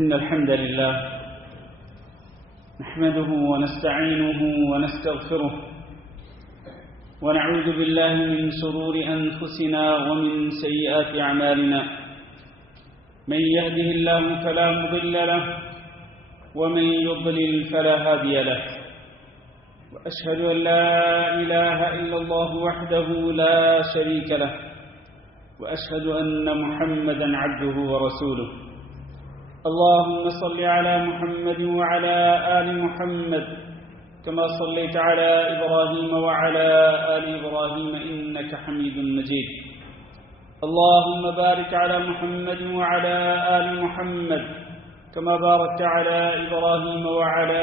إن الحمد لله نحمده ونستعينه ونستغفره ونعوذ بالله من شرور أنفسنا ومن سيئات أعمالنا من يهده الله فلا مضل له ومن يضلل فلا هادي له وأشهد أن لا إله إلا الله وحده لا شريك له وأشهد أن محمدا عبده ورسوله اللهم صل على محمد وعلى آل محمد كما صليت على إبراهيم وعلى آل إبراهيم إنك حميد مجيد اللهم بارك على محمد وعلى آل محمد كما باركت على إبراهيم وعلى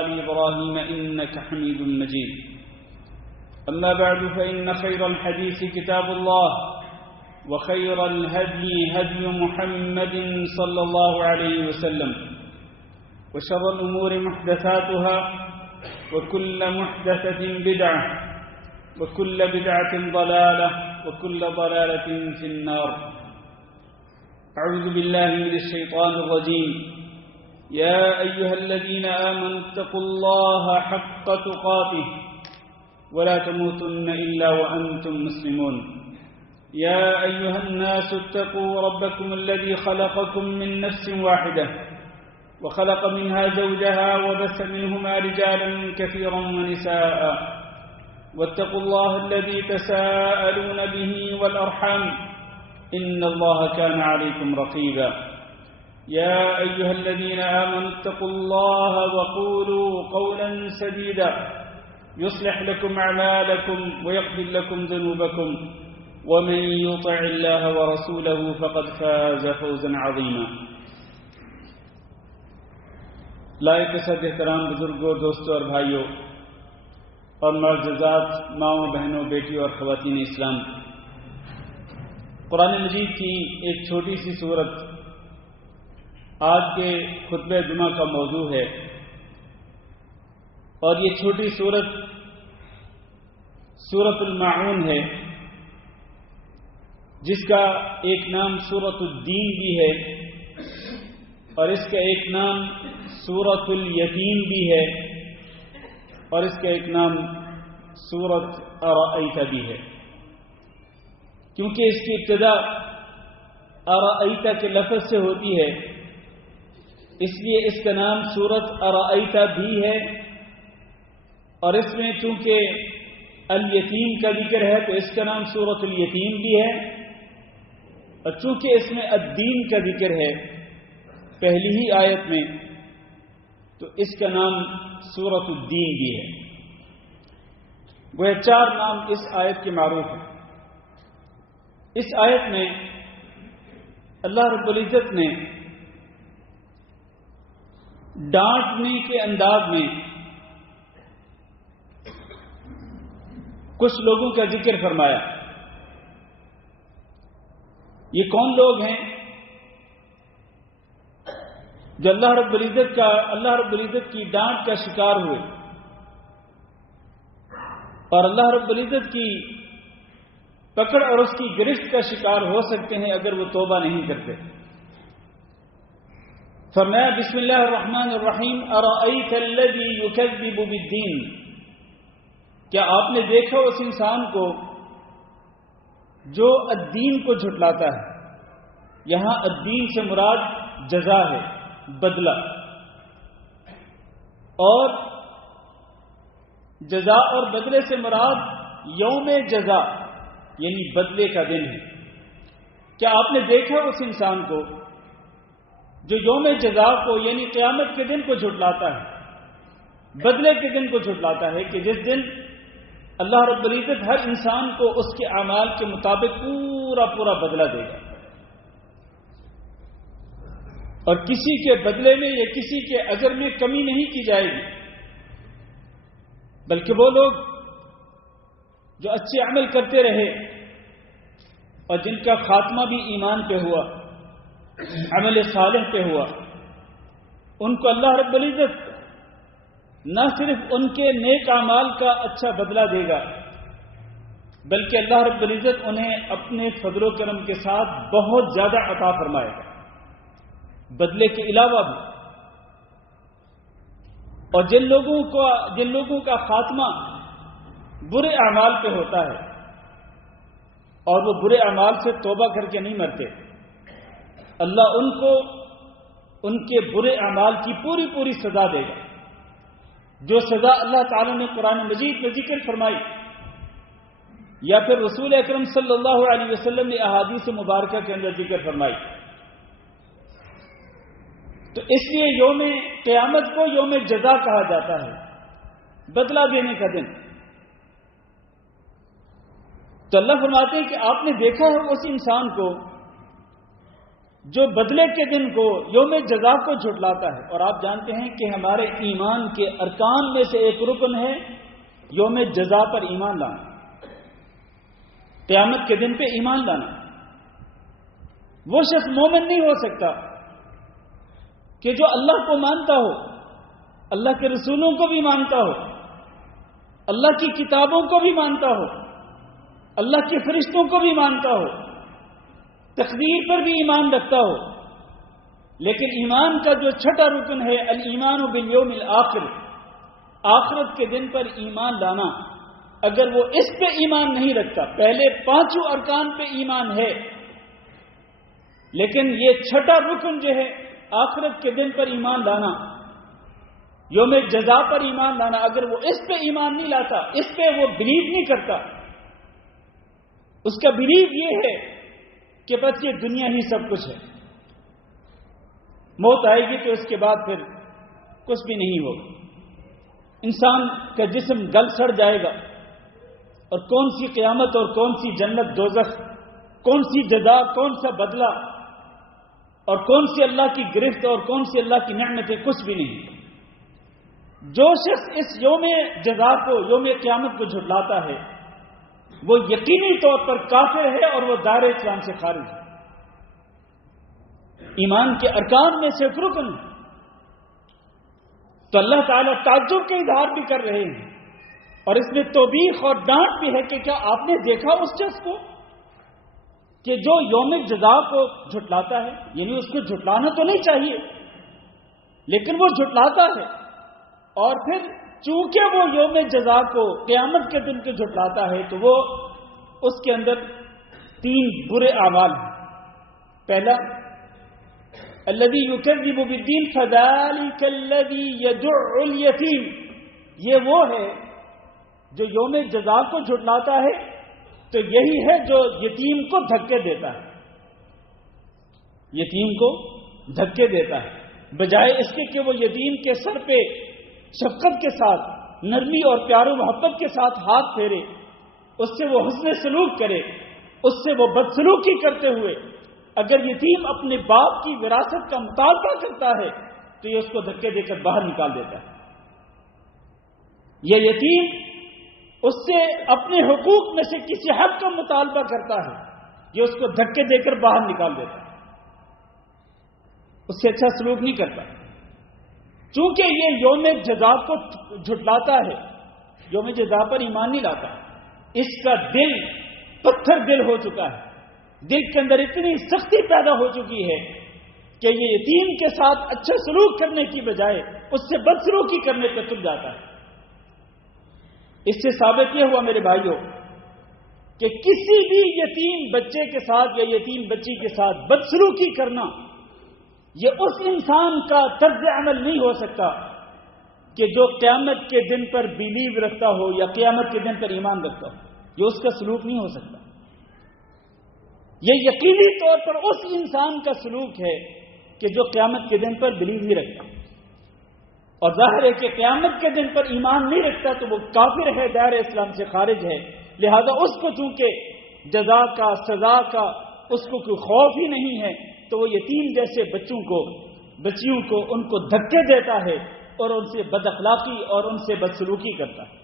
آل إبراهيم إنك حميد مجيد أما بعد فإن خير الحديث كتاب الله وخير الهدي هدي محمد صلى الله عليه وسلم وشر الأمور محدثاتها وكل محدثة بدعة وكل بدعة ضلالة وكل ضلالة في النار أعوذ بالله من الشيطان الرجيم يا أيها الذين آمنوا اتقوا الله حق تقاته ولا تموتن إلا وأنتم مسلمون يا أيها الناس اتقوا ربكم الذي خلقكم من نفس واحدة وخلق منها زوجها وبث منهما رجالا كثيرا ونساء واتقوا الله الذي تساءلون به والأرحام إن الله كان عليكم رقيبا يا أيها الذين آمنوا اتقوا الله وقولوا قولا سديدا يصلح لكم أعمالكم ويغفر لكم ذنوبكم ومن يطع الله ورسوله فقد فاز فوزا عظيما لائق صد احترام بزرگوں دوستوں اور بھائیوں اور معززات ماؤں بہنوں بیٹیوں اور خواتین اسلام، قرآن مجید کی ایک چھوٹی سی سورت آج کے خطبہ جمعہ کا موضوع ہے، اور یہ چھوٹی سورت سورۃ الماعون ہے، جس کا ایک نام سورۃ الدین بھی ہے اور اس کا ایک نام سورۃ الیتیم بھی ہے اور اس کا ایک نام سورۃ ارأیت بھی ہے، کیونکہ اس کی ابتدا ارأیت کے لفظ سے ہوتی ہے، اس لیے اس کا نام سورۃ ارأیت بھی ہے، اور اس میں چونکہ الیتیم کا ذکر ہے تو اس کا نام سورۃ الیتیم بھی ہے، اور چونکہ اس میں الدین کا ذکر ہے پہلی ہی آیت میں تو اس کا نام سورۃ الدین بھی ہے۔ وہ چار نام اس آیت کے معروف ہیں۔ اس آیت میں اللہ رب العزت نے ڈانٹنے کے انداز میں کچھ لوگوں کا ذکر فرمایا۔ یہ کون لوگ ہیں جو اللہ رب العزت کی ڈانٹ کا شکار ہوئے اور اللہ رب العزت کی پکڑ اور اس کی گرفت کا شکار ہو سکتے ہیں اگر وہ توبہ نہیں کرتے؟ فرمایا بسم اللہ الرحمن الرحیم ارأیت الذی یکذب بالدین، کیا آپ نے دیکھا اس انسان کو جو الدین کو جھٹلاتا ہے؟ یہاں الدین سے مراد جزا ہے، بدلہ، اور جزا اور بدلے سے مراد یوم جزا یعنی بدلے کا دن ہے۔ کیا آپ نے دیکھا اس انسان کو جو یوم جزا کو یعنی قیامت کے دن کو جھٹلاتا ہے، بدلے کے دن کو جھٹلاتا ہے کہ جس دن اللہ رب العزت ہر انسان کو اس کے اعمال کے مطابق پورا بدلہ دے گا، اور کسی کے بدلے میں یا کسی کے اجر میں کمی نہیں کی جائے گی، بلکہ وہ لوگ جو اچھے عمل کرتے رہے اور جن کا خاتمہ بھی ایمان پہ ہوا، عمل صالح پہ ہوا، ان کو اللہ رب العزت نہ صرف ان کے نیک اعمال کا اچھا بدلہ دے گا بلکہ اللہ رب العزت انہیں اپنے فضل و کرم کے ساتھ بہت زیادہ عطا فرمائے گا، بدلے کے علاوہ بھی. اور جن لوگوں کا خاتمہ برے اعمال پہ ہوتا ہے اور وہ برے اعمال سے توبہ کر کے نہیں مرتے، اللہ ان کو ان کے برے اعمال کی پوری پوری سزا دے گا. جو سزا اللہ تعالی نے قرآن مجید میں ذکر فرمائی یا پھر رسول اکرم صلی اللہ علیہ وسلم نے احادیث مبارکہ کے اندر ذکر فرمائی. تو اس لیے یوم قیامت کو یوم جزا کہا جاتا ہے، بدلہ دینے کا دن. تو اللہ فرماتے ہیں کہ آپ نے دیکھا ہے اس انسان کو جو بدلے کے دن کو یوم جزا کو جھٹلاتا ہے. اور آپ جانتے ہیں کہ ہمارے ایمان کے ارکان میں سے ایک رکن ہے یوم جزا پر ایمان لانا، قیامت کے دن پہ ایمان لانا. وہ شخص مومن نہیں ہو سکتا کہ جو اللہ کو مانتا ہو، اللہ کے رسولوں کو بھی مانتا ہو، اللہ کی کتابوں کو بھی مانتا ہو، اللہ کے فرشتوں کو بھی مانتا ہو، تقدیر پر بھی ایمان رکھتا ہو، لیکن ایمان کا جو چھٹا رکن ہے الایمان بالیوم الآخر، آخرت کے دن پر ایمان لانا، اگر وہ اس پہ ایمان نہیں رکھتا، پہلے 5 ارکان پہ ایمان ہے لیکن یہ چھٹا رکن جو ہے آخرت کے دن پر ایمان لانا، یوم جزا پر ایمان لانا، اگر وہ اس پہ ایمان نہیں لاتا، اس پہ وہ بلیو نہیں کرتا، اس کا بلیو یہ ہے کہ بس یہ دنیا ہی سب کچھ ہے، موت آئے گی تو اس کے بعد پھر کچھ بھی نہیں ہوگا، انسان کا جسم گل سڑ جائے گا، اور کون سی قیامت اور کون سی جنت دوزخ، کون سی جزا، کون سا بدلہ، اور کون سی اللہ کی گرفت اور کون سی اللہ کی نعمتیں، کچھ بھی نہیں. جو شخص اس یوم جزا کو، یوم قیامت کو جھٹلاتا ہے وہ یقینی طور پر کافر ہے اور وہ دائرہ اسلام سے خارج ہے. ایمان کے ارکان میں سے ایک رکن. تو اللہ تعالیٰ تعجب کا اظہار بھی کر رہے ہیں اور اس میں توبیخ اور ڈانٹ بھی ہے کہ کیا آپ نے دیکھا اس شخص کو کہ جو یوم جزا کو جھٹلاتا ہے، یعنی اس کو جھٹلانا تو نہیں چاہیے لیکن وہ جھٹلاتا ہے، اور پھر چونکہ وہ یوم جزا کو قیامت کے دن کو جھٹلاتا ہے تو وہ اس کے اندر 3 برے اعمال ہیں. پہلا الذی یکذب بالدین فذلک الذی یدع الیتیم، یہ وہ ہے جو یوم جزا کو جھٹلاتا ہے تو یہی ہے جو یتیم کو دھکے دیتا ہے، یتیم کو دھکے دیتا ہے، بجائے اس کے کہ وہ یتیم کے سر پہ شفقت کے ساتھ، نرمی اور پیار و محبت کے ساتھ ہاتھ پھیرے، اس سے وہ حسن سلوک کرے، اس سے وہ بدسلوکی کرتے ہوئے اگر یتیم اپنے باپ کی وراثت کا مطالبہ کرتا ہے تو یہ اس کو دھکے دے کر باہر نکال دیتا ہے. یہ یتیم اس سے اپنے حقوق میں سے کسی حق کا مطالبہ کرتا ہے، یہ اس کو دھکے دے کر باہر نکال دیتا ہے، اس سے اچھا سلوک نہیں کرتا. چونکہ یہ یوم جزا کو جھٹلاتا ہے، یوم جزا پر ایمان نہیں لاتا، اس کا دل پتھر دل ہو چکا ہے، دل کے اندر اتنی سختی پیدا ہو چکی ہے کہ یہ یتیم کے ساتھ اچھا سلوک کرنے کی بجائے اس سے بدسلوکی کرنے پہ تل جاتا ہے. اس سے ثابت یہ ہوا میرے بھائیوں کہ کسی بھی یتیم بچے کے ساتھ یا یتیم بچی کے ساتھ بدسلوکی کرنا یہ اس انسان کا طرز عمل نہیں ہو سکتا کہ جو قیامت کے دن پر بیلیو رکھتا ہو یا قیامت کے دن پر ایمان رکھتا ہو، یہ اس کا سلوک نہیں ہو سکتا. یہ یقینی طور پر اس انسان کا سلوک ہے کہ جو قیامت کے دن پر بیلیو نہیں رکھتا، اور ظاہر ہے کہ قیامت کے دن پر ایمان نہیں رکھتا تو وہ کافر ہے، دائرہ اسلام سے خارج ہے. لہذا اس کو چونکہ جزا کا، سزا کا اس کو کوئی خوف ہی نہیں ہے تو وہ یتیم جیسے بچوں کو، بچیوں کو، ان کو دھکے دیتا ہے اور ان سے بد اخلاقی اور ان سے بدسلوکی کرتا ہے.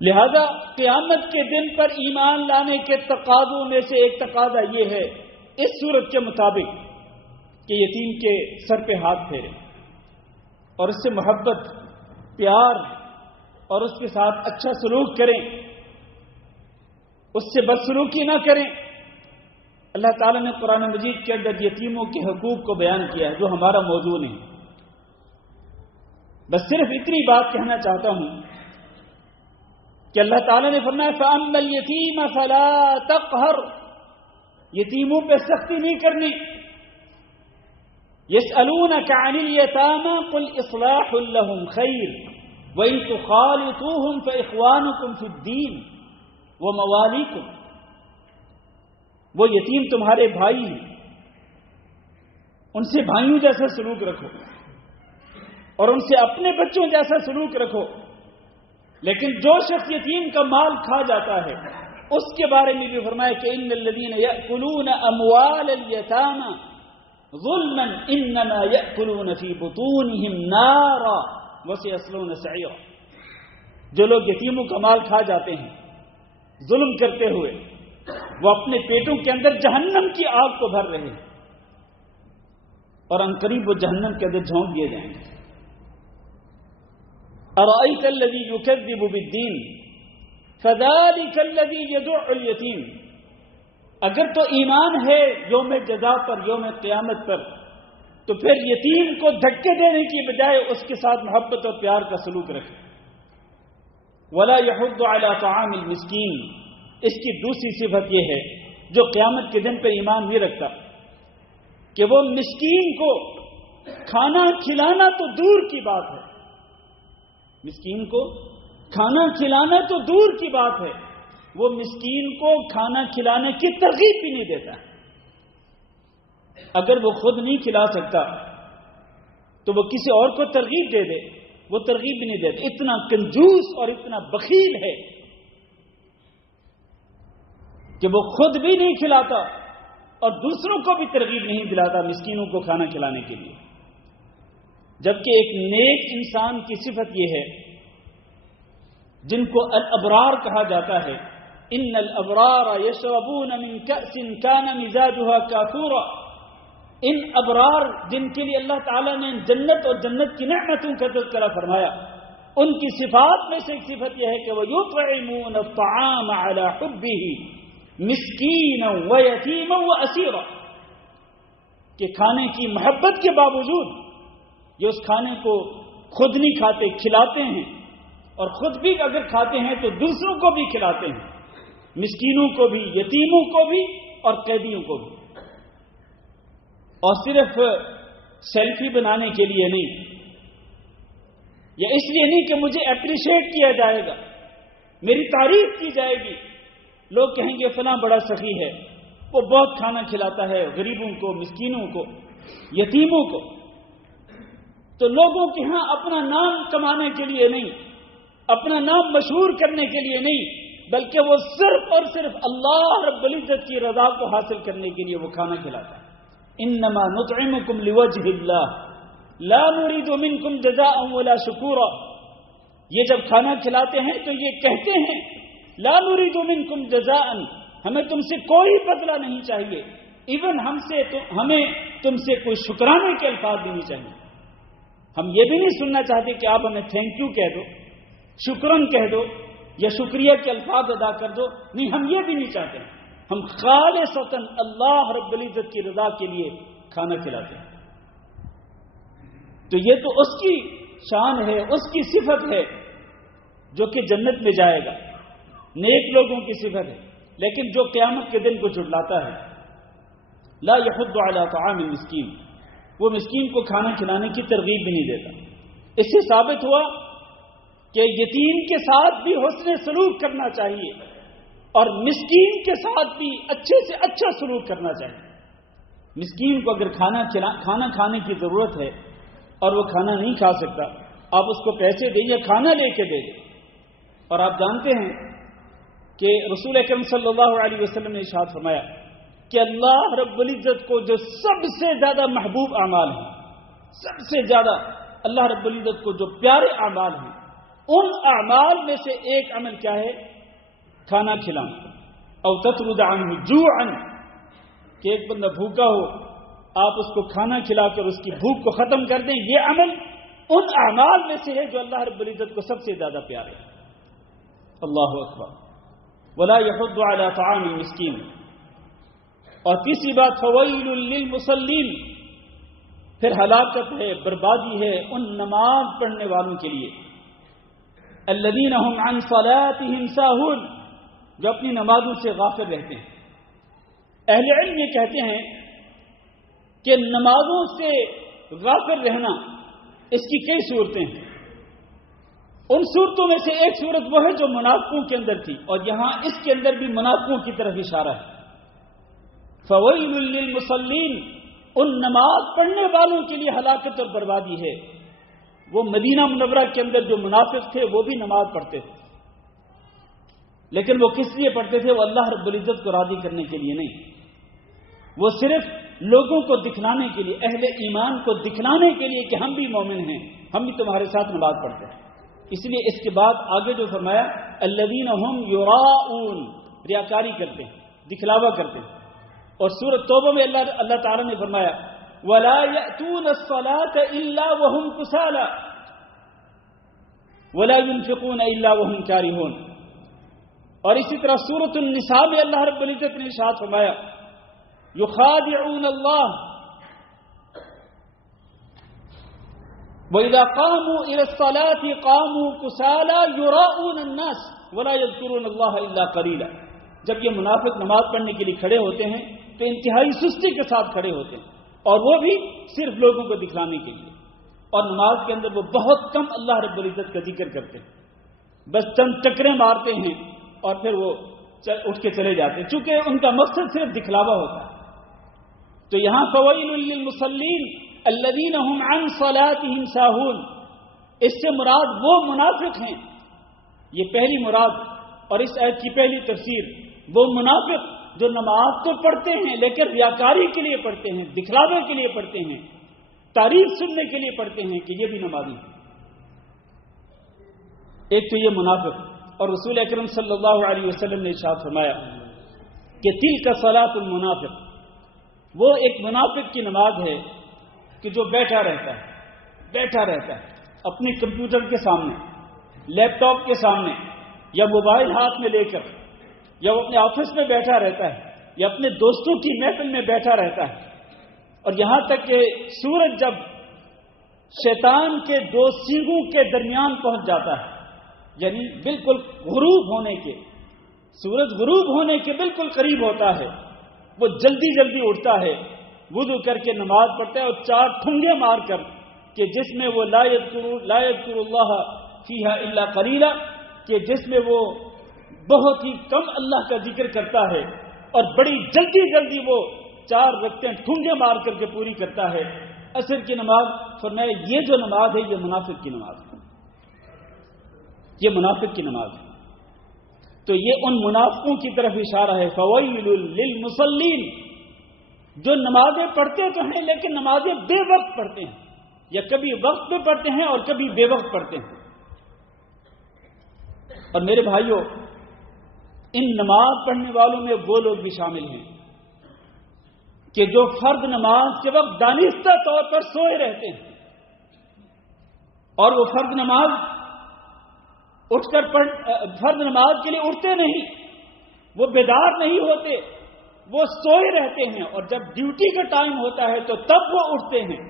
لہذا قیامت کے دن پر ایمان لانے کے تقاضوں میں سے ایک تقاضا یہ ہے اس صورت کے مطابق کہ یتیم کے سر پہ ہاتھ پھیرے اور اس سے محبت، پیار اور اس کے ساتھ اچھا سلوک کریں، اس سے بدسلوکی نہ کریں. اللہ تعالیٰ نے قرآن مجید کے اندر یتیموں کے حقوق کو بیان کیا ہے، جو ہمارا موضوع نہیں۔ بس صرف اتنی بات کہنا چاہتا ہوں کہ اللہ تعالیٰ نے فرمایا فَأَمَّا الْيَتِيمَ فَلَا تَقْهَرْ، یتیموں پہ سختی نہیں کرنی۔ يَسْأَلُونَكَ عَنِ الْيَتَامَى قُلْ إِصْلَاحٌ لَهُمْ خَيْرٌ وَإِن تُخَالِطُوهُمْ فَإِخْوَانُكُمْ فِي الدِّينِ وَمَوَالِيكُمْ، وہ یتیم تمہارے بھائی ہیں، ان سے بھائیوں جیسا سلوک رکھو اور ان سے اپنے بچوں جیسا سلوک رکھو۔ لیکن جو شخص یتیم کا مال کھا جاتا ہے اس کے بارے میں بھی فرمایا کہ ان الذین یأکلون اموال الیتامی ظلما انما یأکلون فی بطونہم نارا وسیصلون سعیرا، جو لوگ یتیموں کا مال کھا جاتے ہیں ظلم کرتے ہوئے، وہ اپنے پیٹوں کے اندر جہنم کی آگ کو بھر رہے ہیں اور عنقریب وہ جہنم کے اندر جھونک دیے جائیں گے۔ أرأيت الذي يكذب بالدين فذلك الذي يدع اليتيم، اگر تو ایمان ہے یوم جزا پر، یوم قیامت پر، تو پھر یتیم کو دھکے دینے کی بجائے اس کے ساتھ محبت اور پیار کا سلوک رکھے۔ ولا يحض على طعام المسكين، اس کی دوسری صفت یہ ہے جو قیامت کے دن پر ایمان نہیں رکھتا کہ وہ مسکین کو کھانا کھلانا تو دور کی بات ہے، مسکین کو کھانا کھلانا تو دور کی بات ہے، وہ مسکین کو کھانا کھلانے کی ترغیب بھی نہیں دیتا۔ اگر وہ خود نہیں کھلا سکتا تو وہ کسی اور کو ترغیب دے دے، وہ ترغیب بھی نہیں دیتا۔ اتنا کنجوس اور اتنا بخیل ہے کہ وہ خود بھی نہیں کھلاتا اور دوسروں کو بھی ترغیب نہیں دلاتا مسکینوں کو کھانا کھلانے کے لیے۔ جبکہ ایک نیک انسان کی صفت یہ ہے جن کو الابرار کہا جاتا ہے، ان الابرار یشربون من کأس کان مزاجها کافورا، ان ابرار جن کے لیے اللہ تعالیٰ نے جنت اور جنت کی نعمتوں کا تذکرہ فرمایا، ان کی صفات میں سے ایک صفت یہ ہے کہ وَيُطْعِمُونَ الطَّعَامَ عَلَى حُبِّهِ مِسْكِينًا وَيَتِيمًا وَأَسِيرًا، کہ کھانے کی محبت کے باوجود یہ اس کھانے کو خود نہیں کھاتے، کھلاتے ہیں، اور خود بھی اگر کھاتے ہیں تو دوسروں کو بھی کھلاتے ہیں، مسکینوں کو بھی، یتیموں کو بھی اور قیدیوں کو بھی۔ اور صرف سیلفی بنانے کے لیے نہیں، یا اس لیے نہیں کہ مجھے اپریشیٹ کیا جائے گا، میری تعریف کی جائے گی، لوگ کہیں گے فلاں بڑا سخی ہے، وہ بہت کھانا کھلاتا ہے غریبوں کو، مسکینوں کو، یتیموں کو۔ تو لوگوں کے ہاں اپنا نام کمانے کے لیے نہیں، اپنا نام مشہور کرنے کے لیے نہیں، بلکہ وہ صرف اور صرف اللہ رب العزت کی رضا کو حاصل کرنے کے لیے وہ کھانا کھلاتا ہے۔ انما نطعمکم لوجہ اللہ لا نريد منکم جزاء ولا شکورا، یہ جب کھانا کھلاتے ہیں تو یہ کہتے ہیں لا نريد منکم جزاء، ہمیں تم سے کوئی بدلہ نہیں چاہیے، ایون ہمیں تم سے کوئی شکرانے کے الفاظ بھی نہیں چاہیے۔ ہم یہ بھی نہیں سننا چاہتے کہ آپ ہمیں تھینک یو کہہ دو، شکرن کہہ دو یا شکریہ کے الفاظ ادا کر دو، نہیں، ہم یہ بھی نہیں چاہتے۔ ہم خالصتاً اللہ رب العزت کی رضا کے لیے کھانا کھلاتے ہیں۔ تو یہ تو اس کی شان ہے، اس کی صفت ہے جو کہ جنت میں جائے گا، نیک لوگوں کی صفت ہے۔ لیکن جو قیامت کے دن کو جھٹلاتا ہے، لا یحض علی طعام المسکین، وہ مسکین کو کھانا کھلانے کی ترغیب بھی نہیں دیتا۔ اس سے ثابت ہوا کہ یتیم کے ساتھ بھی حسن سلوک کرنا چاہیے اور مسکین کے ساتھ بھی اچھے سے اچھا سلوک کرنا چاہیے۔ مسکین کو اگر کھانا کھانے کی ضرورت ہے اور وہ کھانا نہیں کھا سکتا، آپ اس کو پیسے دیں یا کھانا لے کے دیں۔ اور آپ جانتے ہیں کہ رسول اکرم صلی اللہ علیہ وسلم نے ارشاد فرمایا کہ اللہ رب العزت کو جو سب سے زیادہ محبوب اعمال ہیں، سب سے زیادہ اللہ رب العزت کو جو پیارے اعمال ہیں، ان اعمال میں سے ایک عمل کیا ہے؟ کھانا کھلانا۔ او تطرد عنہ جوعا، کہ ایک بندہ بھوکا ہو، آپ اس کو کھانا کھلا کر اس کی بھوک کو ختم کر دیں، یہ عمل ان اعمال میں سے ہے جو اللہ رب العزت کو سب سے زیادہ پیارے ہیں۔ اللہ اکبر۔ ولا يحض على طعام المسكين، اور تیسری بات فویل للمصلین، پھر ہلاکت ہے، بربادی ہے ان نماز پڑھنے والوں کے لیے، الذین هم عن صلاتهم ساہون، جو اپنی نمازوں سے غافل رہتے ہیں۔ اہل علم یہ کہتے ہیں کہ نمازوں سے غافل رہنا اس کی کئی صورتیں ہیں۔ ان صورتوں میں سے ایک صورت وہ ہے جو منافقوں کے اندر تھی، اور یہاں اس کے اندر بھی منافقوں کی طرف اشارہ ہے۔ فویل للمصلین، ان نماز پڑھنے والوں کے لیے ہلاکت اور بربادی ہے۔ وہ مدینہ منورہ کے اندر جو منافق تھے وہ بھی نماز پڑھتے تھے، لیکن وہ کس لیے پڑھتے تھے؟ وہ اللہ رب العزت کو راضی کرنے کے لیے نہیں، وہ صرف لوگوں کو دکھلانے کے لیے، اہل ایمان کو دکھلانے کے لیے کہ ہم بھی مومن ہیں، ہم بھی تمہارے ساتھ نماز پڑھتے ہیں۔ اس لیے اس کے بعد آگے جو فرمایا الذین هم یراؤون، ریاکاری کرتے ہیں، دکھلاوا کرتے ہیں۔ اور سورۃ توبہ میں اللہ تعالیٰ نے فرمایا وَلَا يَأْتُونَ الصَّلَاةَ إِلَّا وَهُمْ كُسَالَىٰ وَلَا يُنْفِقُونَ إِلَّا وَهُمْ كَارِهُونَ۔ اور اسی طرح سورۃ النساء میں اللہ رب العزت نے ارشاد فرمایا يُخَادِعُونَ اللَّهَ وَإِذَا قَامُوا إِلَى الصَّلَاةِ قَامُوا كُسَالَىٰ يُرَاءُونَ النَّاسَ وَلَا يَذْكُرُونَ اللَّهَ إِلَّا قَلِيلًا۔ جب یہ منافق نماز پڑھنے کے لیے کھڑے ہوتے ہیں تو انتہائی سستی کے ساتھ کھڑے ہوتے ہیں، اور وہ بھی صرف لوگوں کو دکھلانے کے لیے، اور نماز کے اندر وہ بہت کم اللہ رب العزت کا ذکر کرتے ہیں، بس چند ٹکرے مارتے ہیں اور پھر وہ اٹھ کے چلے جاتے ہیں، چونکہ ان کا مقصد صرف دکھلاوا ہوتا ہے۔ تو یہاں فویل للمصلین الذین هم عن صلاتهم ساہون، اس سے مراد وہ منافق ہیں، یہ پہلی مراد اور اس آیت کی پہلی تفسیر، وہ منافق جو نماز تو پڑھتے ہیں لیکن ریاکاری کے لیے پڑھتے ہیں، دکھلاوے کے لیے پڑھتے ہیں، تعریف سننے کے لیے پڑھتے ہیں کہ یہ بھی نمازی ہیں۔ ایک تو یہ منافق، اور رسول اکرم صلی اللہ علیہ وسلم نے ارشاد فرمایا کہ تلک صلاۃ المنافق، وہ ایک منافق کی نماز ہے کہ جو بیٹھا رہتا ہے اپنے کمپیوٹر کے سامنے، لیپ ٹاپ کے سامنے، یا موبائل ہاتھ میں لے کر، یا وہ اپنے آفس میں بیٹھا رہتا ہے، یا اپنے دوستوں کی محفل میں بیٹھا رہتا ہے، اور یہاں تک کہ سورج جب شیطان کے دو سینگوں کے درمیان پہنچ جاتا ہے، یعنی بالکل غروب ہونے کے، سورج غروب ہونے کے بالکل قریب ہوتا ہے، وہ جلدی جلدی اٹھتا ہے، وضو کر کے نماز پڑھتا ہے، اور 4 ٹھنگے مار کر کہ جس میں وہ لا یذکر اللہ فیہا الا قلیلا، کہ جس میں وہ بہت ہی کم اللہ کا ذکر کرتا ہے، اور بڑی جلدی جلدی وہ 4 رکعتیں ٹھنگے مار کر کے پوری کرتا ہے۔ عصر کی نماز، فرمایا یہ جو نماز ہے یہ منافق کی نماز ہے، یہ منافق کی نماز ہے۔ تو یہ ان منافقوں کی طرف اشارہ ہے، فویل للمصلین، جو نمازیں پڑھتے تو ہیں لیکن نمازیں بے وقت پڑھتے ہیں، یا کبھی وقت پہ پڑھتے ہیں اور کبھی بے وقت پڑھتے ہیں۔ اور میرے بھائیوں، ان نماز پڑھنے والوں میں وہ لوگ بھی شامل ہیں کہ جو فرض نماز کے وقت دانستہ طور پر سوئے رہتے ہیں، اور وہ فرض نماز فرض نماز کے لیے اٹھتے نہیں، وہ بیدار نہیں ہوتے، وہ سوئے رہتے ہیں، اور جب ڈیوٹی کا ٹائم ہوتا ہے تو تب وہ اٹھتے ہیں،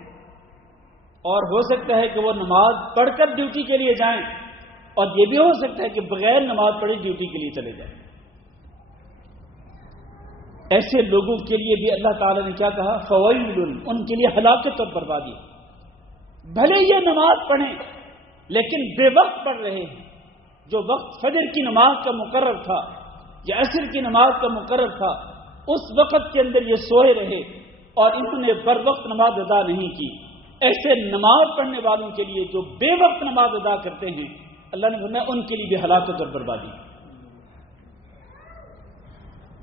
اور ہو سکتا ہے کہ وہ نماز پڑھ کر ڈیوٹی کے لیے جائیں، اور یہ بھی ہو سکتا ہے کہ بغیر نماز پڑھے ڈیوٹی کے لیے چلے جائیں۔ ایسے لوگوں کے لیے بھی اللہ تعالیٰ نے کیا کہا؟ فویل، ان کے لیے ہلاکت اور بربادی۔ بھلے یہ نماز پڑھیں لیکن بے وقت پڑھ رہے ہیں، جو وقت فجر کی نماز کا مقرر تھا یا عصر کی نماز کا مقرر تھا، اس وقت کے اندر یہ سوئے رہے اور انہوں نے بر وقت نماز ادا نہیں کی۔ ایسے نماز پڑھنے والوں کے لیے جو بے وقت نماز ادا کرتے ہیں، اللہ نے فرمایا ان کے لیے بھی ہلاکت اور بربادی۔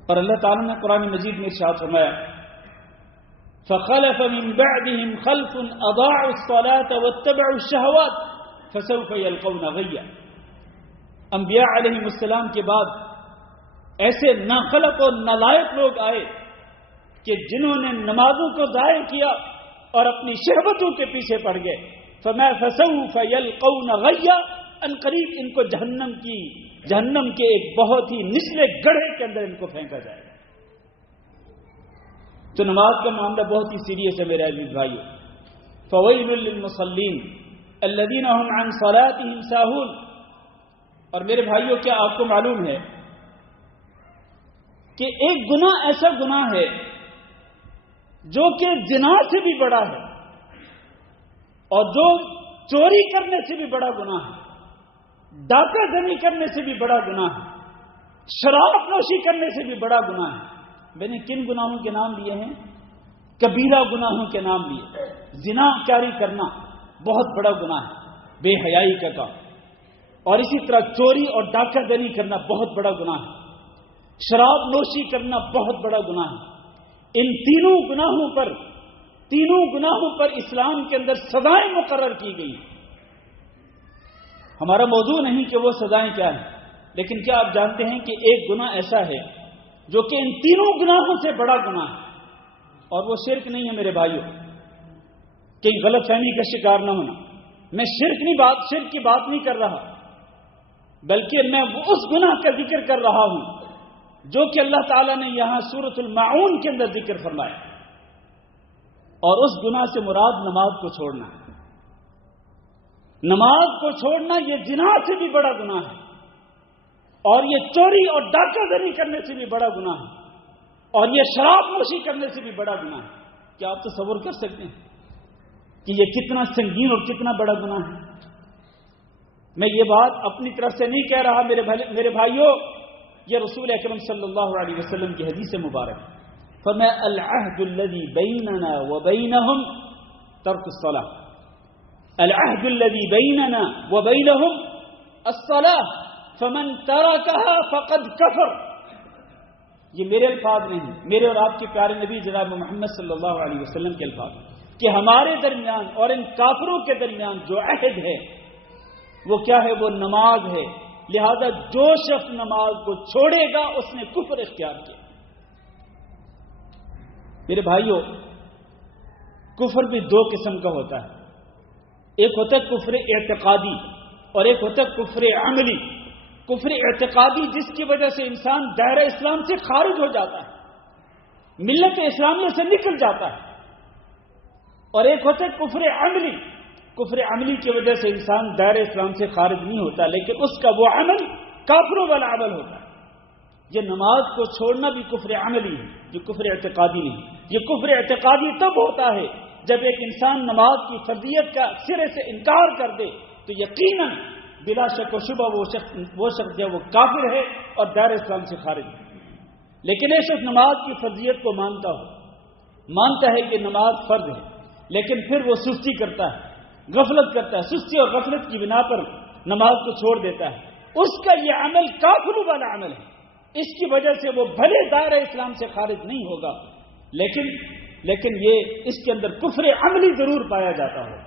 اور اللہ تعالیٰ نے قرآن مجید میں ارشاد فرمایا فَخَلَفَ مِن بَعْدِهِمْ خَلْفٌ أَضَاعُوا الصَّلَاةَ وَاتَّبَعُوا الشَّهَوَاتِ فَسَوْفَ يَلْقَوْنَ غَيًّا۔ انبیاء علیہم السلام کے بعد ایسے ناخلق اور نالائق لوگ آئے کہ جنہوں نے نمازوں کو ضائع کیا اور اپنی شہوتوں کے پیچھے پڑ گئے۔ فَمَا فَسَوْفَ يَلْقَوْنَ غَيًّا، ان قریب ان کو جہنم کے ایک بہت ہی نچلے گڑھے کے اندر ان کو پھینکا جائے گا۔ تو نماز کا معاملہ بہت ہی سیریس ہے میرے عزیز بھائیو. فویل للمصلین الذین هم عن صلاتهم ساہون. اور میرے بھائیو کیا آپ کو معلوم ہے کہ ایک گناہ ایسا گناہ ہے جو کہ زنا سے بھی بڑا ہے اور جو چوری کرنے سے بھی بڑا گناہ ہے، ڈاکہ زنی کرنے سے بھی بڑا گناہ ہے، شراب نوشی کرنے سے بھی بڑا گناہ ہے. میں نے کن گناہوں کے نام لیے ہیں؟ کبیرہ گناہوں کے نام لیے. زنا کاری کرنا بہت بڑا گناہ ہے، بے حیائی کا کام. اور اسی طرح چوری اور ڈاکہ زنی کرنا بہت بڑا گناہ ہے، شراب نوشی کرنا بہت بڑا گناہ ہے. ان تینوں گناہوں پر اسلام کے اندر سزائیں مقرر کی گئی. ہمارا موضوع نہیں کہ وہ سزائیں کیا ہیں، لیکن کیا آپ جانتے ہیں کہ ایک گناہ ایسا ہے جو کہ ان تینوں گناہوں سے بڑا گناہ ہے، اور وہ شرک نہیں ہے میرے بھائیوں. کہیں غلط فہمی کا شکار نہ ہونا. میں شرک کی بات نہیں کر رہا، بلکہ میں اس گناہ کا ذکر کر رہا ہوں جو کہ اللہ تعالیٰ نے یہاں سورۃ الماعون کے اندر ذکر فرمایا. اور اس گناہ سے مراد نماز کو چھوڑنا ہے. نماز کو چھوڑنا یہ زنا سے بھی بڑا گناہ ہے، اور یہ چوری اور ڈاکہ زنی کرنے سے بھی بڑا گناہ ہے، اور یہ شراب نوشی کرنے سے بھی بڑا گناہ ہے. کیا آپ تصور کر سکتے ہیں کہ یہ کتنا سنگین اور کتنا بڑا گناہ ہے؟ میں یہ بات اپنی طرف سے نہیں کہہ رہا میرے بھائیوں، یہ رسول اکرم صلی اللہ علیہ وسلم کی حدیث مبارک. فرمایا العہد الذی بیننا وبینہم ترک الصلاۃ. العہد الذی بیننا وبینہم الصلاۃ فمن ترکہا فقد کفر. یہ میرے الفاظ نہیں، میرے اور آپ کے پیارے نبی جناب محمد صلی اللہ علیہ وسلم کے الفاظ، کہ ہمارے درمیان اور ان کافروں کے درمیان جو عہد ہے وہ کیا ہے؟ وہ نماز ہے. لہذا جو شخص نماز کو چھوڑے گا اس نے کفر اختیار کیا. میرے بھائیوں، کفر بھی دو قسم کا ہوتا ہے. ایک ہوتا ہے کفر اعتقادی اور ایک ہوتا ہے کفر عملی. کفر اعتقادی جس کی وجہ سے انسان دائرہ اسلام سے خارج ہو جاتا ہے، ملت اسلامیہ سے نکل جاتا ہے. اور ایک ہوتا ہے کفر عملی. کفر عملی کی وجہ سے انسان دائرہ اسلام سے خارج نہیں ہوتا، لیکن اس کا وہ عمل کافروں والا عمل ہوتا ہے. یہ نماز کو چھوڑنا بھی کفر عملی ہے، یہ کفر اعتقادی نہیں. یہ کفر اعتقادی تب ہوتا ہے جب ایک انسان نماز کی فرضیت کا سرے سے انکار کر دے تو یقیناً بلا شک و شبہ وہ شخص جو وہ کافر ہے اور دائرہ اسلام سے خارج ہے. لیکن ایک شخص نماز کی فرضیت کو مانتا ہے کہ نماز فرض ہے، لیکن پھر وہ سستی کرتا ہے، غفلت کرتا ہے، سستی اور غفلت کی بنا پر نماز کو چھوڑ دیتا ہے، اس کا یہ عمل کافروں والا عمل ہے. اس کی وجہ سے وہ بھلے دائرہ اسلام سے خارج نہیں ہوگا، لیکن یہ اس کے اندر کفر عملی ضرور پایا جاتا ہوگا.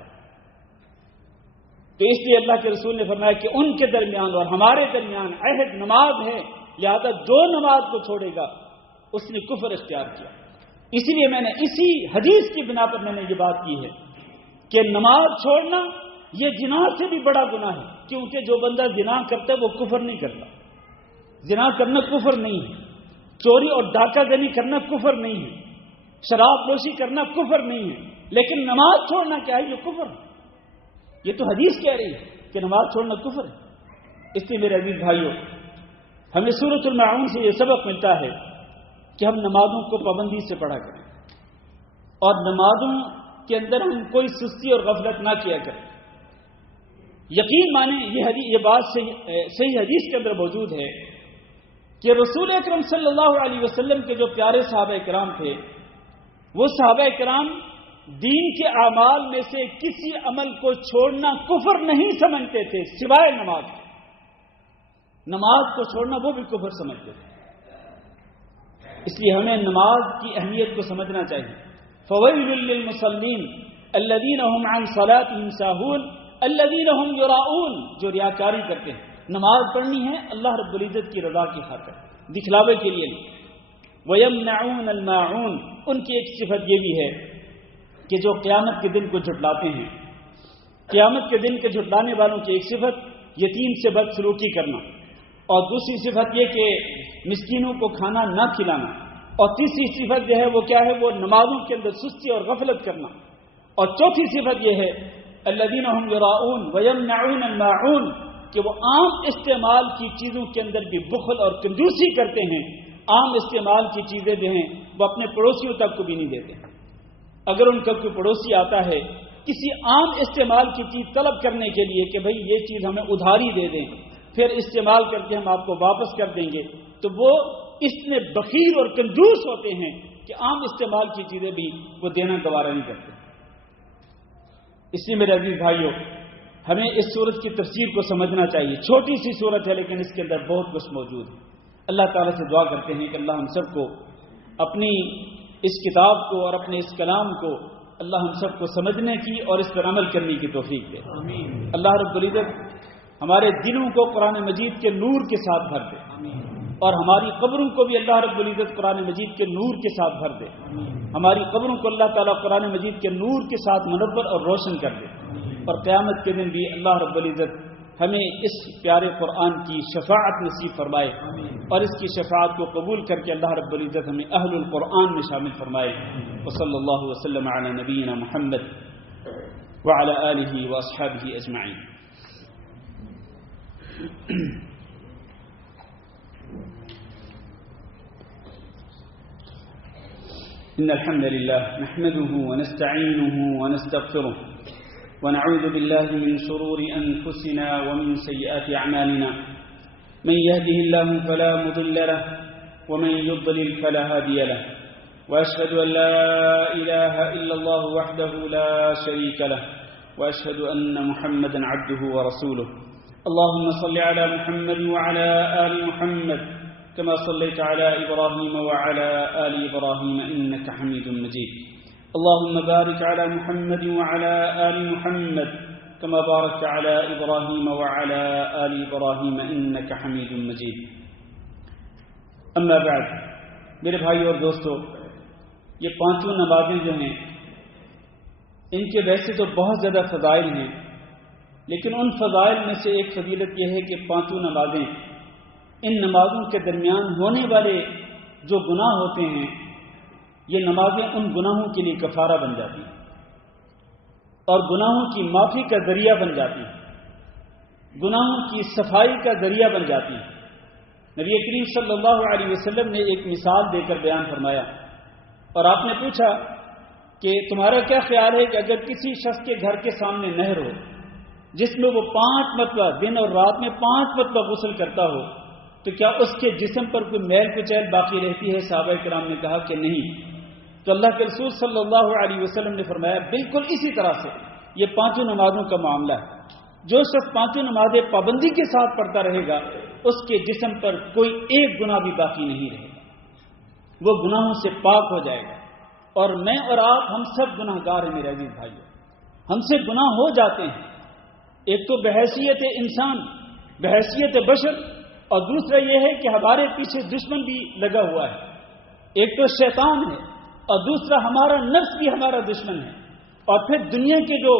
تو اس لیے اللہ کے رسول نے فرمایا کہ ان کے درمیان اور ہمارے درمیان عہد نماز ہے، لہذا جو نماز کو چھوڑے گا اس نے کفر اختیار کیا. اسی لیے میں نے اسی حدیث کی بنا پر میں نے یہ بات کی ہے کہ نماز چھوڑنا یہ زنا سے بھی بڑا گناہ ہے، کیونکہ جو بندہ زنا کرتا ہے وہ کفر نہیں کرتا. زنا کرنا کفر نہیں ہے، چوری اور ڈاکہ زنی کرنا کفر نہیں ہے، شراب نوشی کرنا کفر نہیں ہے، لیکن نماز چھوڑنا کیا ہے؟ یہ کفر ہے. یہ تو حدیث کہہ رہی ہے کہ نماز چھوڑنا کفر ہے. اس لیے میرے عزیز بھائیوں، ہمیں سورۃ الماعون سے یہ سبق ملتا ہے کہ ہم نمازوں کو پابندی سے پڑھا کریں اور نمازوں کے اندر ہم کوئی سستی اور غفلت نہ کیا کریں. یقین مانیں یہ بات صحیح حدیث کے اندر موجود ہے کہ رسول اکرم صلی اللہ علیہ وسلم کے جو پیارے صحابہ کرام تھے، وہ صحابہ کرام دین کے اعمال میں سے کسی عمل کو چھوڑنا کفر نہیں سمجھتے تھے سوائے نماز. نماز کو چھوڑنا وہ بھی کفر سمجھتے تھے. اس لیے ہمیں نماز کی اہمیت کو سمجھنا چاہیے. فویل للمصلین الذین هم عن صلاتهم ساہون الذین هم یراؤون، جو ریاکاری کرتے ہیں. نماز پڑھنی ہے اللہ رب العزت کی رضا کی خاطر، دکھلاوے کے لیے نہیں. وَيَمْنَعُونَ الْمَاعُونَ، ان کی ایک صفت یہ بھی ہے کہ جو قیامت کے دن کو جھٹلاتے ہیں. قیامت کے دن کے جھٹلانے والوں کی ایک صفت یتیم سے بدسلوکی کرنا، اور دوسری صفت یہ کہ مسکینوں کو کھانا نہ کھلانا. اور تیسری صفت جو ہے وہ کیا ہے؟ وہ نمازوں کے اندر سستی اور غفلت کرنا. اور چوتھی صفت یہ ہے الذین هم یراؤون ویمنعون الماعون، کہ وہ عام استعمال کی چیزوں کے اندر بھی بخل اور کنجوسی کرتے ہیں. عام استعمال کی چیزیں جو ہیں وہ اپنے پڑوسیوں تک کو بھی نہیں دیتے. اگر ان کا کوئی پڑوسی آتا ہے کسی عام استعمال کی چیز طلب کرنے کے لیے کہ بھئی یہ چیز ہمیں ادھاری دے دیں، پھر استعمال کر کے ہم آپ کو واپس کر دیں گے، تو وہ اتنے بخیل اور کنجوس ہوتے ہیں کہ عام استعمال کی چیزیں بھی وہ دینا گوارا نہیں کرتے. اس لیے میرے عزیز بھائیوں، ہمیں اس سورت کی تفسیر کو سمجھنا چاہیے. چھوٹی سی سورت ہے لیکن اس کے اندر بہت کچھ موجود ہے. اللہ تعالیٰ سے دعا کرتے ہیں کہ اللہ ہم سب کو اپنی اس کتاب کو اور اپنے اس کلام کو اللہ ہم سب کو سمجھنے کی اور اس پر عمل کرنے کی توفیق دے. اللہ رب العزت ہمارے دلوں کو قرآن مجید کے نور کے ساتھ بھر دے، اور ہماری قبروں کو بھی اللہ رب العزت قرآن مجید کے نور کے ساتھ بھر دے. ہماری قبروں کو اللہ تعالیٰ قرآن مجید کے نور کے ساتھ منور اور روشن کر دے. اور قیامت کے دن بھی اللہ رب العزت ہمیں اس پیارے قرآن کی شفاعت نصیب فرمائے، اور اس کی شفاعت کو قبول کر کے اللہ رب العزت ہمیں اہل القرآن میں شامل فرمائے. وصلی اللہ وسلم علی نبینا محمد وعلی آلہ واصحابہ اجمعین. إن الحمد لله نحمده ونستعينه ونستغفره ونعوذ بالله من شرور أنفسنا ومن سيئات أعمالنا. من يهده الله فلا مضل له ومن يضلل فلا هادي له. وأشهد أن لا إله إلا الله وحده لا شريك له وأشهد أن محمدا عبده ورسوله. اللهم صل على محمد وعلى آل محمد كما صليت على إبراهيم وعلى آل إبراهيم إنك حميد مجيد. اللهم بارك على محمد وعلى آل محمد كما باركت على إبراهيم وعلى آل إبراهيم إنك حميد مجيد. أما بعد، میرے بھائی اور دوستو، یہ پانچوں نمازیں جو ہیں ان کے ویسے تو بہت زیادہ فضائل ہیں، لیکن ان فضائل میں سے ایک فضیلت یہ ہے کہ پانچوں نمازیں، ان نمازوں کے درمیان ہونے والے جو گناہ ہوتے ہیں، یہ نمازیں ان گناہوں کے لیے کفارہ بن جاتی ہیں اور گناہوں کی معافی کا ذریعہ بن جاتی ہیں، گناہوں کی صفائی کا ذریعہ بن جاتی ہیں. نبی کریم صلی اللہ علیہ وسلم نے ایک مثال دے کر بیان فرمایا، اور آپ نے پوچھا کہ تمہارا کیا خیال ہے کہ اگر کسی شخص کے گھر کے سامنے نہر ہو جس میں وہ 5 مرتبہ دن اور رات میں 5 مرتبہ غسل کرتا ہو، تو کیا اس کے جسم پر کوئی میل کچیل باقی رہتی ہے؟ صحابہ کرام نے کہا کہ نہیں. تو اللہ کے رسول صلی اللہ علیہ وسلم نے فرمایا بالکل اسی طرح سے یہ پانچوں نمازوں کا معاملہ ہے. جو شخص پانچوں نمازیں پابندی کے ساتھ پڑھتا رہے گا اس کے جسم پر کوئی ایک گناہ بھی باقی نہیں رہے گا، وہ گناہوں سے پاک ہو جائے گا. اور میں اور آپ ہم سب گناہ گار ہیں میرے عزیز بھائیو، ہم سے گناہ ہو جاتے ہیں. ایک تو بحیثیت انسان، بحیثیت بشر، اور دوسرا یہ ہے کہ ہمارے پیچھے دشمن بھی لگا ہوا ہے. ایک تو شیطان ہے اور دوسرا ہمارا نفس بھی ہمارا دشمن ہے، اور پھر دنیا کے جو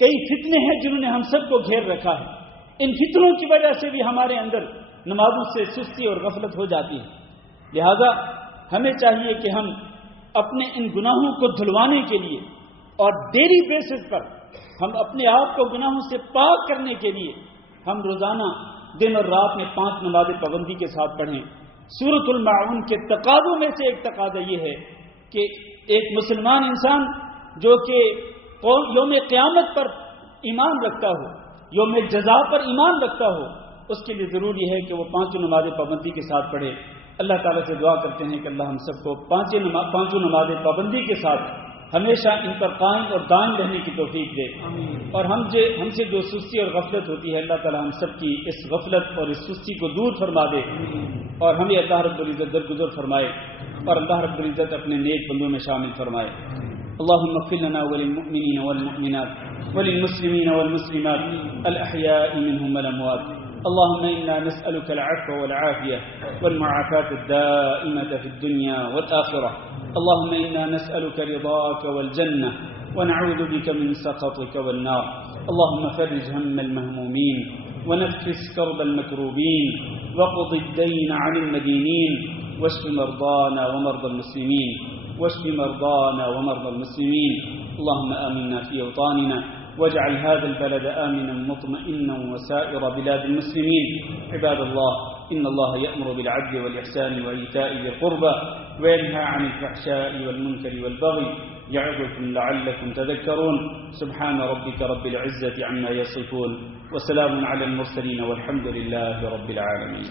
کئی فتنے ہیں جنہوں نے ہم سب کو گھیر رکھا ہے. ان فتنوں کی وجہ سے بھی ہمارے اندر نمازوں سے سستی اور غفلت ہو جاتی ہے. لہذا ہمیں چاہیے کہ ہم اپنے ان گناہوں کو دھلوانے کے لیے اور ڈیلی بیسس پر ہم اپنے آپ کو گناہوں سے پاک کرنے کے لیے ہم روزانہ دن اور رات میں 5 نمازیں پابندی کے ساتھ پڑھیں. سورۃ الماعون کے تقاضوں میں سے ایک تقاضا یہ ہے کہ ایک مسلمان انسان جو کہ یوم قیامت پر ایمان رکھتا ہو، یوم جزا پر ایمان رکھتا ہو، اس کے لیے ضروری ہے کہ وہ 5 نمازیں پابندی کے ساتھ پڑھے. اللہ تعالیٰ سے دعا کرتے ہیں کہ اللہ ہم سب کو 5 نمازیں پابندی کے ساتھ ہمیشہ ان پر قائم اور دائم رہنے کی توفیق دے. اور ہم سے جو سستی اور غفلت ہوتی ہے اللہ تعالیٰ ہم سب کی اس غفلت اور اس سستی کو دور فرما دے، اور ہمیں اللہ رب العزت درگزر فرمائے، اور اللہ رب العزت اپنے نیک بندوں میں شامل فرمائے. اللهم اغفر لنا وللمؤمنين والمؤمنات وللمسلمين والمسلمات الأحياء منهم والأموات. اللهم إنا نسألك العفو والعافية والمعافاة الدائمة في الدنيا والآخرة. اللهم إنا نسألك رضاك والجنة ونعوذ بك من سخطك والنار. اللهم فرج هم المهمومين ونفس كرب المكروبين وقض الدين عن المدينين واشف مرضانا ومرضى المسلمين واشف مرضانا ومرضى المسلمين. اللهم آمنا في أوطاننا واجعل هذا البلد آمنا مطمئنا وسائر بلاد المسلمين. عباد الله، إن الله يأمر بالعدل والإحسان وإيتاء ذي القربى وينهى عن الفحشاء والمنكر والبغي يعظكم لعلكم تذكرون. سبحان ربك رب العزة عما يصفون وسلام على المرسلين والحمد لله رب العالمين.